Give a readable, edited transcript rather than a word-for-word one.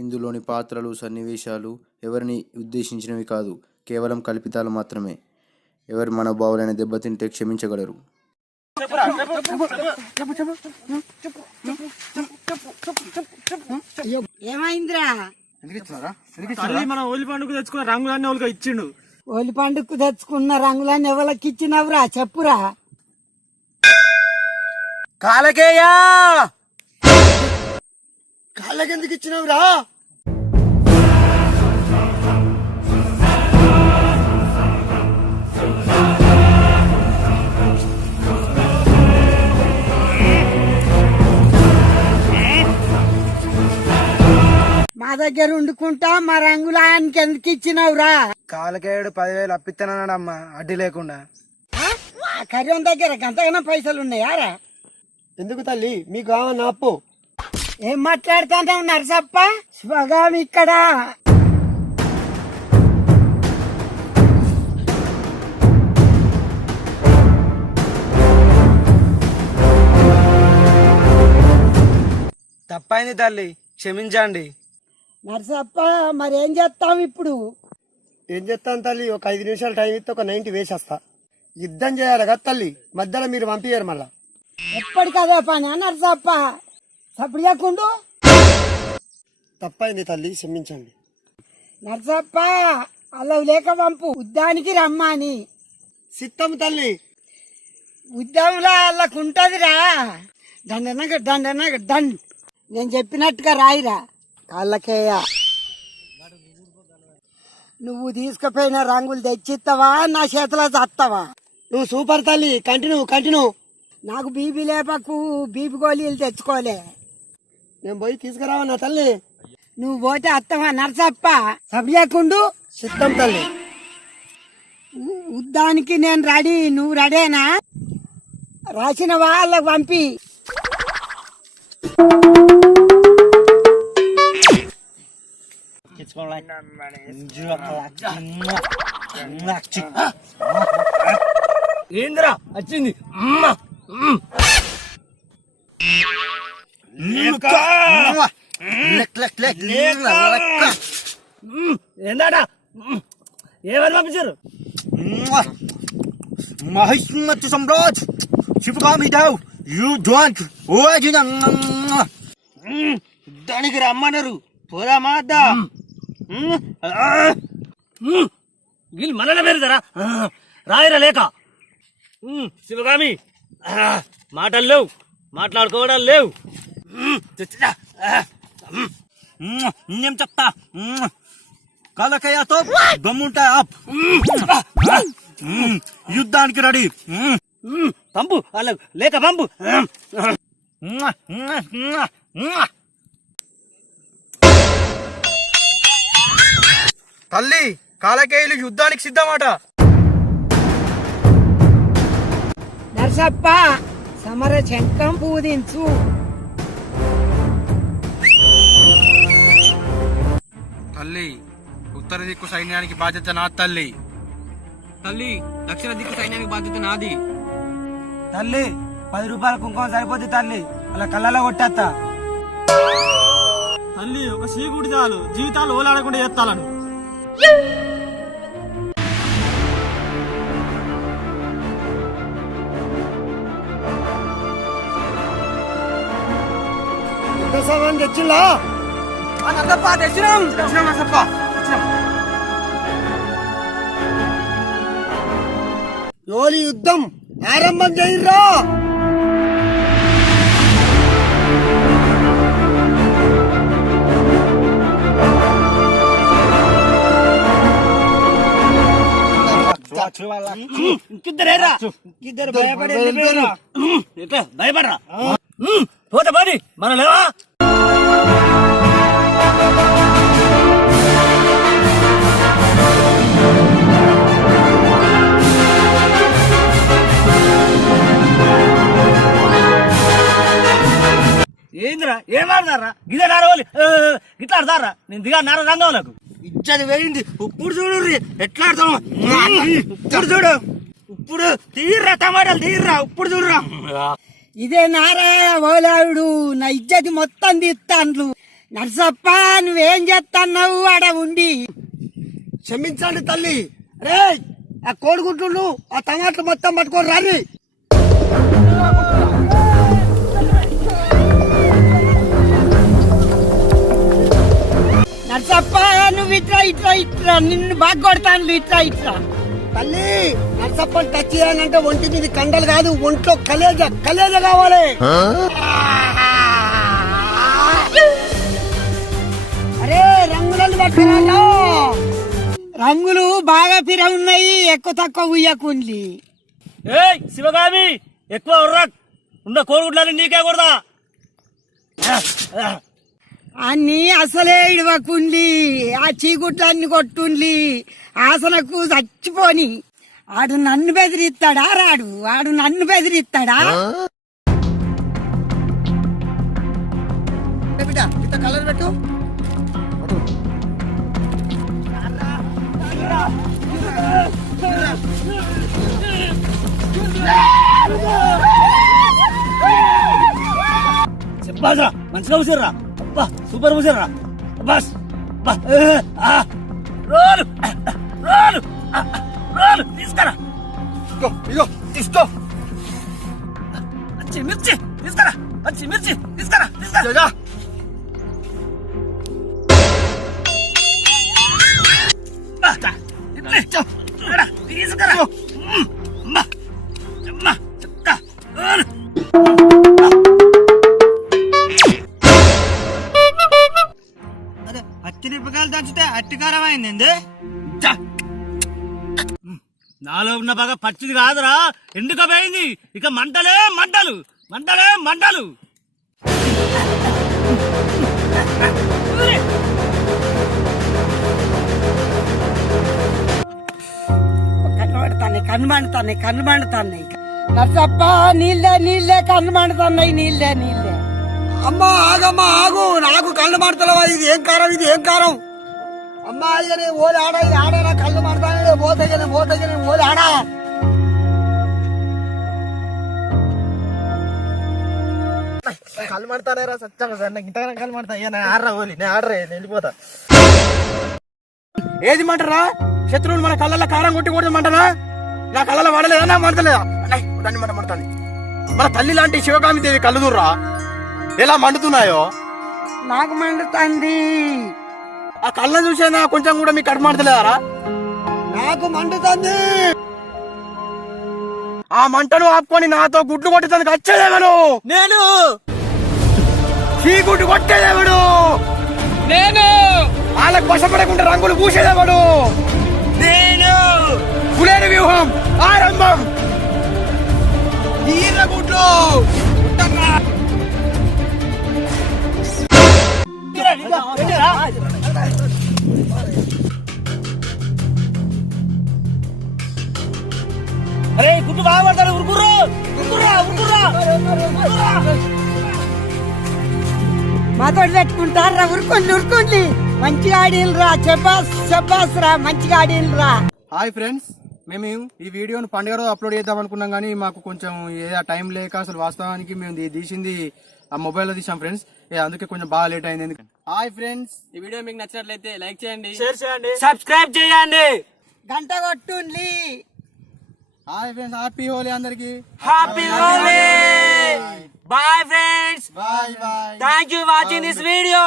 ఇందులోని పాత్రలు, సన్నివేశాలు ఎవరిని ఉద్దేశించినవి కాదు, కేవలం కల్పితాలు మాత్రమే. ఎవరి మనోభావాలైన దెబ్బతింటే క్షమించగలరు. ఏమైందిరా? మనం ఓలి పండుగ తెచ్చుకున్న రంగులన్నీ వాళ్ళకి ఇచ్చిండు. ఓలి పండుగకు తెచ్చుకున్న రంగులన్నీ ఎవరికి ఇచ్చినవురా? చెప్పురా. కాలకేయా కాళ్ళకెందుకు ఇచ్చినవురా? మా దగ్గర వండుకుంటా మా రంగులు ఆయనకి ఎందుకు ఇచ్చినవురా? కాలకేయుడు 10,000 అప్పిస్తానన్నాడమ్మా అడ్డి లేకుండా. ఆ కర్యం దగ్గర గంతగానో పైసలు ఉన్నాయారా? ఎందుకు తల్లి, మీకు కావన్నా అప్పు? ఏం మాట్లాడుతున్నావు నరసప్ప? స్వగం ఇక్కడ. తప్పైంది తల్లి, క్షమించండి. నరసప్ప మరేం చేస్తాం ఇప్పుడు? ఏం చేస్తాను తల్లి, ఒక 5 నిమిషాలు టైం ఇస్తే ఒక 90 వేసేస్తా. యుద్ధం చేయాలి కదా తల్లి, మధ్యలో మీరు పంపించారు మళ్ళా. ఎప్పటికదే పని నరసప్ప. సప్పుడు చేయకుండు. తప్పైంది తల్లి, క్షమించండి. నరసప్ప అలా లేక పంపు, ఉద్దానికి రమ్మని. సిద్ధం తల్లి. ఉద్యమంలో వాళ్ళకుంటదిరా. దండనగ దండనగ దండ్. నేను చెప్పినట్టుగా రాయిరా. కాళ్ళకేయ నువ్వు తీసుకుపోయిన రంగులు తెచ్చిస్తావా, నా చేతిలో చస్తావా? నువ్వు సూపర్ తల్లి, కంటిన్యూ. నాకు బీపీ లేపకు, బీపీ గోళీలు తెచ్చుకోలే. నేను పోయి తీసుకురావన్నా తల్లి? నువ్వు పోతే అత్తమా నరసప్ప? సభ్యకుండు. సిద్ధం తల్లి. ఉద్దానికి నేను రెడీ, నువ్వు రెడేనా? రాసిన వాళ్ళకి పంపి. ఏంద్రా వచ్చింది? ఏందాడా ఏమని పంపించారు? మహిష్మతి సమ్రాట్ శివగామి దానికి రమ్మన్నారు, పోదామా? వీళ్ళు మనల పేరుదరా రాయరా లేక. శివగామి మాటలు లేవు, మాట్లాడుకోవడాలు లేవు. నేను చెప్తా, కాలకయ్యతో దమ్ముంటాయి ఆప్. యుద్ధానికి రెడీ. పంపు వాళ్ళకు లేక పంపు. తల్లి, కాలకేయులు యుద్ధానికి సిద్ధమాట. నరసప్ప సమర శంఖం పూజించు. తల్లి, ఉత్తర దిక్కు సైన్యానికి బాధ్యత నా తల్లి. తల్లి, దక్షిణ దిక్కు సైన్యానికి బాధ్యత నాది. తల్లి, 10 రూపాయల కుంకుమ సరిపోద్ది తల్లి, అలా కళ్ళలో కొట్టేస్తా. తల్లి, ఒక సీకుడి చాలు, జీవితాలు ఓలాడకుండా చేస్తాను. తెచ్చిలా తెచ్చినాం. యోలి యుద్ధం ఆరంభం చేయిర్రా. ఇద్దరు భయపడరా పోతే పని మన లేవా. ఏందిరా ఏం ఆడతారా? గిదే నారవాలి గిట్లా ఆడతారా? నేను దిగా నార రంగంలోకి ఇచ్చది వేయింది. ఇప్పుడు చూడు ఎట్లా ఆడతాం. ఇప్పుడు చూడు, ఇప్పుడు తీర్రా టమాటాలు తీర్రా. ఇప్పుడు చూడురా. ఇదే నారాయణ ఓలాడు నా ఇజ్జతి మొత్తం తీస్తాండ్లు. నర్సప్ప నువ్వేం చేస్తున్నావు ఆడ ఉండి? క్షమించండి తల్లి. రే ఆ కోడిగుడ్లు ఆ టమాటాలు మొత్తం పట్టుకొని రాని. నర్సప్ప నువ్వు ఇట్లా ఇట్లా ఇట్లా నిన్ను బాగా కొడతాను ఇట్లా ఇట్లా. తల్లి నర్సప్పని టచ్ చేయాలంటే ఒంటి మీద కండలు కాదు, ఒంట్లో కలేజ కావాలి. అరే రంగులను పట్టుకురా. రంగులు బాగా పిర ఉన్నాయి, ఎక్కువ తక్కువ ఉయ్యకుండ్లి. ఏయ్ శివగామి ఎక్కువ ఉన్న కోడిగుడ్లని నీకే కొడదా. అన్ని అసలే ఇడవకుండ్లి, ఆ చీగుట్లన్నీ కొట్టుండ్లి, ఆసనకు చచ్చిపోని. ఆడు నన్ను బెదిరిస్తాడా రాడు? ఆడు నన్ను బెదిరిస్తాడా? బిడ్డ ఇంత కలర్ పెట్టు. చెప్పారా మంచిగా కూర్చోర్రా. అబ్బా సూపర్ కూర్చోర్రా. బస్ రోలు రోలు రోలు తీసుకురా. ఇగో తీసుకో. మంచి మిర్చి తీసుకురా. మంచి మిర్చి తీసుకురా. తీసుకురా తీసుకురా. అరే అట్టినిపకాయలు దంచితే అట్టికారం అయింది. నాలో ఉన్న బాగా పచ్చిది కాదురా, ఎండుకపోయింది. ఇక మంటలే మంటలు, మంటలే మంటలు. కన్ను మండుతాయి. నర్సప్ప నీళ్ళే నీళ్ళే కన్ను మండుతున్నాయి, నీళ్ళే నీళ్ళే. అమ్మా ఆగమ్మా ఆగు, నాకు కళ్ళు మాడతలేవా? ఇది ఏం కారం, ఇది ఏం కారం? అమ్మా అయ్యని ఓలి ఆడ, ఇది ఆడనా కళ్ళు మాడతానే పోతగని ఓలి ఆడ. కళ్ళు మాడతానేరా సచ్చా ఇంతగా కళ్ళు మాడతా. నేను ఆడరా ఓలి, నేను ఆడరే, నేను వెళ్ళిపోతా. ఏది మంటరా? శత్రువులు మన కళ్ళల్లో కారం కొట్టి కొట్టి మంటనా? నా కళ్ళలో వాడలేదా? నాకు మంటలేదా? దాన్ని మంట మండుతుంది. మన తల్లి లాంటి శివగామి దేవి కళ్ళు దూర్రా ఎలా మండుతున్నాయో. నాకు మండుతుంది. ఆ కళ్ళ చూసేనా కొంచెం కూడా మీకు కడుపు మంటలేదారా? నాకు మండుతుంది. ఆ మంటను ఆపుకొని నాతో గుడ్లు కొట్టేదానికి వచ్చేదేవడు నేను. చీ గుడ్డు కొట్టేదేవడు నేను. వాళ్ళకు వశపడకుండా రంగులు పూసేదేవడు నేను. కులేరు వ్యూహం ఆరంభం. ఈర గుడ్లు అరే గుడ్డు బాగా పడతారు. ఉరుకుర్రా ఉరుకుర్రా ఉరుకుర్రా. మాతో పెట్టుకుంటారా? ఉరుకోండి ఉరుకోండి. మంచిగా ఆడిల్రా. చెప్పాస్ చెప్పాస్ రా, మంచిగా ఆడిల్రా. హాయ్ ఫ్రెండ్స్, మేము ఈ వీడియోను పండుగ రోజు అప్లోడ్ చేద్దాం అనుకున్నాం, కానీ మాకు కొంచెం ఏదో టైం లేక అసలు వాస్తవానికి మేము తీసింది ఆ మొబైల్లో తీసాం ఫ్రెండ్స్. అందుకే కొంచెం బాగా లేట్ అయింది. హాయ్ ఫ్రెండ్స్, ఈ వీడియో మీకు నచ్చినట్లయితే లైక్ చేయండి, షేర్ చేయండి, సబ్స్క్రైబ్ చేయండి, గంట కొట్టుండి. హాయ్ ఫ్రెండ్స్, హ్యాపీ హోలీ అందరికి. Happy Holi. Bye friends. Bye bye. Thank you watching this video.